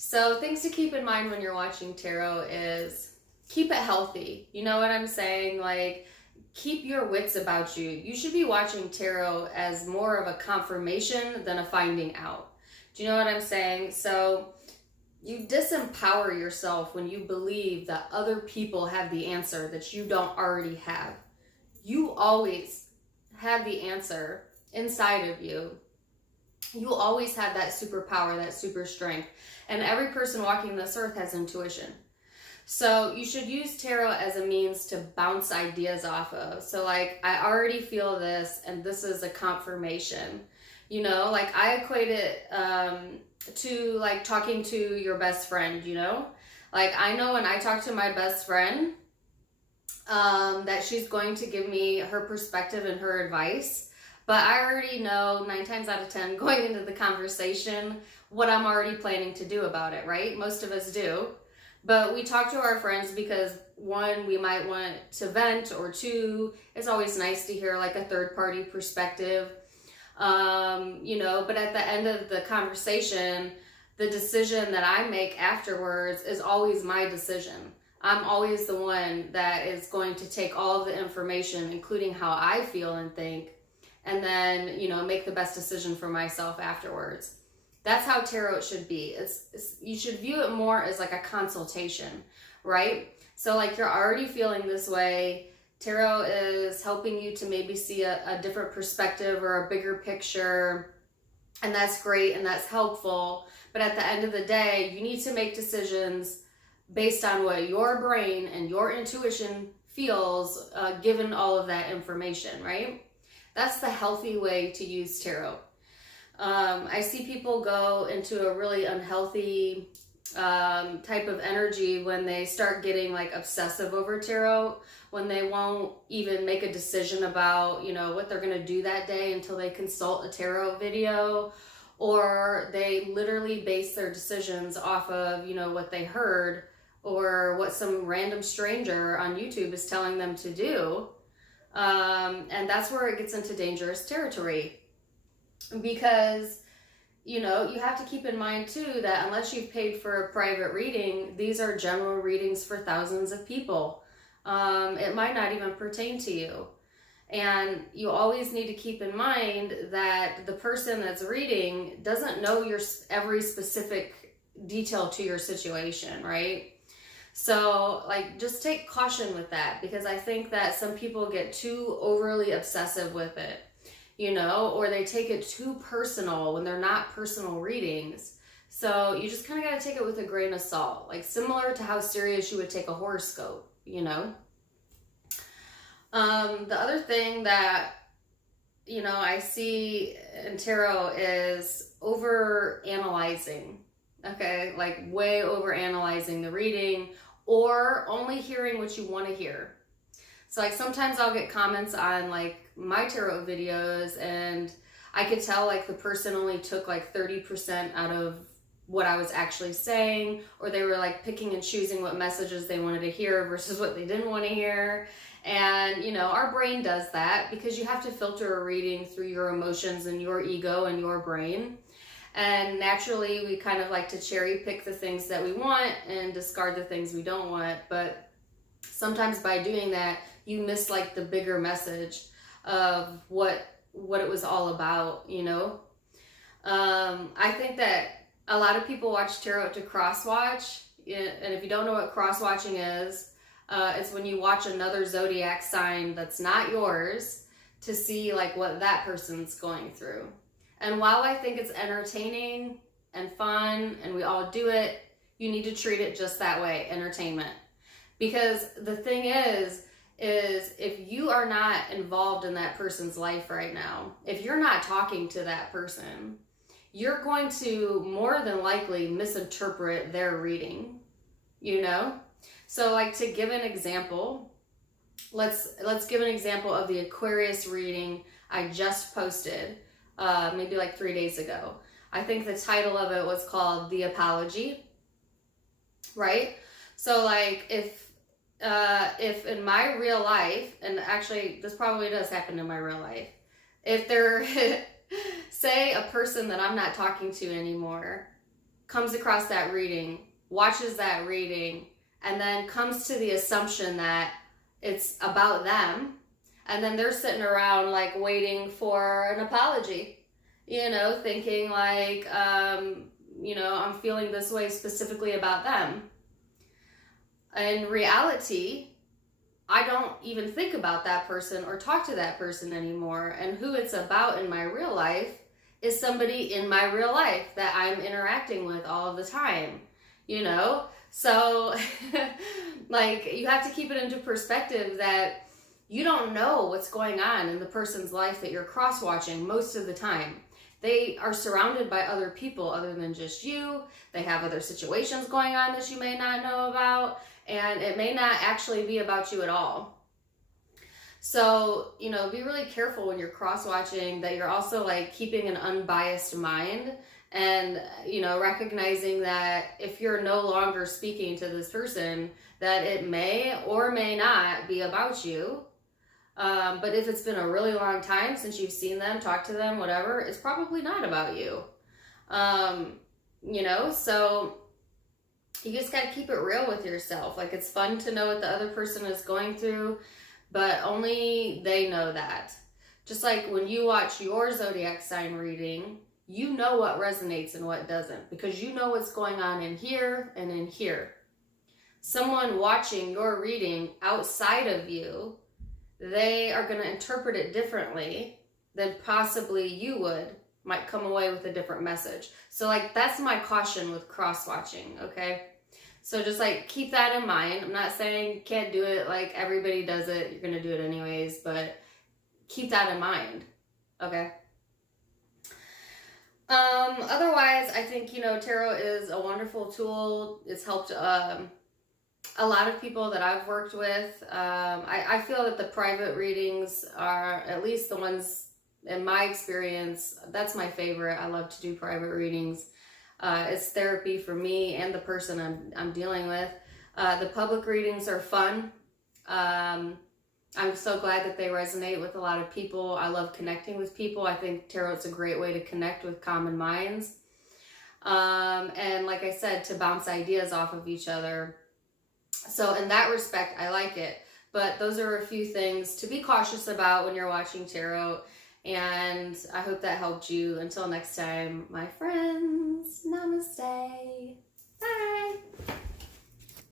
So things to keep in mind when you're watching tarot is keep it healthy. You know what I'm saying? Like, keep your wits about you. You should be watching tarot as more of a confirmation than a finding out. Do you know what I'm saying? So you disempower yourself when you believe that other people have the answer that you don't already have. You always have the answer inside of you. You always have that superpower, that super strength. And every person walking this earth has intuition. So you should use tarot as a means to bounce ideas off of. So like, I already feel this, and this is a confirmation. You know, like I equate it to like talking to your best friend, you know? Like I know when I talk to my best friend, that she's going to give me her perspective and her advice. But I already know 9 times out of 10 going into the conversation what I'm already planning to do about it, right? Most of us do. But we talk to our friends because 1, we might want to vent, or 2, it's always nice to hear like a third party perspective. You know, but at the end of the conversation, the decision that I make afterwards is always my decision. I'm always the one that is going to take all of the information, including how I feel and think, and then, you know, make the best decision for myself afterwards. That's how tarot should be. You should view it more as like a consultation, right? So like you're already feeling this way. Tarot is helping you to maybe see a different perspective or a bigger picture. And that's great and that's helpful. But at the end of the day, you need to make decisions based on what your brain and your intuition feels, given all of that information, right? That's the healthy way to use tarot. I see people go into a really unhealthy type of energy when they start getting like obsessive over tarot, when they won't even make a decision about, you know, what they're going to do that day until they consult a tarot video, or they literally base their decisions off of, you know, what they heard or what some random stranger on YouTube is telling them to do. And that's where it gets into dangerous territory, because, you know, you have to keep in mind too that unless you've paid for a private reading, these are general readings for thousands of people. It might not even pertain to you. And you always need to keep in mind that the person that's reading doesn't know your every specific detail to your situation, right? So like, just take caution with that, because I think that some people get too overly obsessive with it, you know, or they take it too personal when they're not personal readings. So you just kind of got to take it with a grain of salt, like similar to how serious you would take a horoscope, you know. The other thing that, you know, I see in tarot is over analyzing. Okay, like way over analyzing the reading, or only hearing what you want to hear. So like sometimes I'll get comments on like my tarot videos, and I could tell like the person only took like 30% out of what I was actually saying, or they were like picking and choosing what messages they wanted to hear versus what they didn't want to hear. And, you know, our brain does that because you have to filter a reading through your emotions and your ego and your brain. And naturally, we kind of like to cherry pick the things that we want and discard the things we don't want. But sometimes by doing that, you miss like the bigger message of what it was all about, you know? I think that a lot of people watch tarot to cross-watch. And if you don't know what cross-watching is, it's when you watch another zodiac sign that's not yours to see like what that person's going through. And while I think it's entertaining and fun and we all do it, you need to treat it just that way, entertainment. Because the thing is if you are not involved in that person's life right now, if you're not talking to that person, you're going to more than likely misinterpret their reading, you know? So like, to give an example, let's give an example of the Aquarius reading I just posted. Maybe like 3 days ago. I think the title of it was called The Apology, right? So like, if in my real life, and actually this probably does happen in my real life, if there, say a person that I'm not talking to anymore comes across that reading, watches that reading, and then comes to the assumption that it's about them, and then they're sitting around like waiting for an apology, you know, thinking like, you know, I'm feeling this way specifically about them. In reality, I don't even think about that person or talk to that person anymore. And who it's about in my real life is somebody in my real life that I'm interacting with all of the time, you know? So, like, you have to keep it into perspective that you don't know what's going on in the person's life that you're cross-watching most of the time. They are surrounded by other people other than just you. They have other situations going on that you may not know about, and it may not actually be about you at all. So, you know, be really careful when you're cross-watching that you're also like keeping an unbiased mind, and, you know, recognizing that if you're no longer speaking to this person, that it may or may not be about you. But if it's been a really long time since you've seen them, talked to them, whatever, it's probably not about you. You know, so you just got to keep it real with yourself. Like, it's fun to know what the other person is going through, but only they know that. Just like when you watch your zodiac sign reading, you know what resonates and what doesn't, because you know what's going on in here and in here. Someone watching your reading outside of you, they are going to interpret it differently than possibly you would, might come away with a different message. So like, that's my caution with cross-watching, okay? So just like, keep that in mind. I'm not saying you can't do it, like everybody does it, you're going to do it anyways, but keep that in mind, okay? Otherwise, I think, you know, tarot is a wonderful tool. It's helped a lot of people that I've worked with. I feel that the private readings are, at least the ones in my experience, that's my favorite. I love to do private readings. It's therapy for me and the person I'm dealing with. The public readings are fun. I'm so glad that they resonate with a lot of people. I love connecting with people. I think tarot's a great way to connect with common minds. And like I said, to bounce ideas off of each other. So in that respect, I like it. But those are a few things to be cautious about when you're watching tarot. And I hope that helped you. Until next time, my friends, namaste. Bye.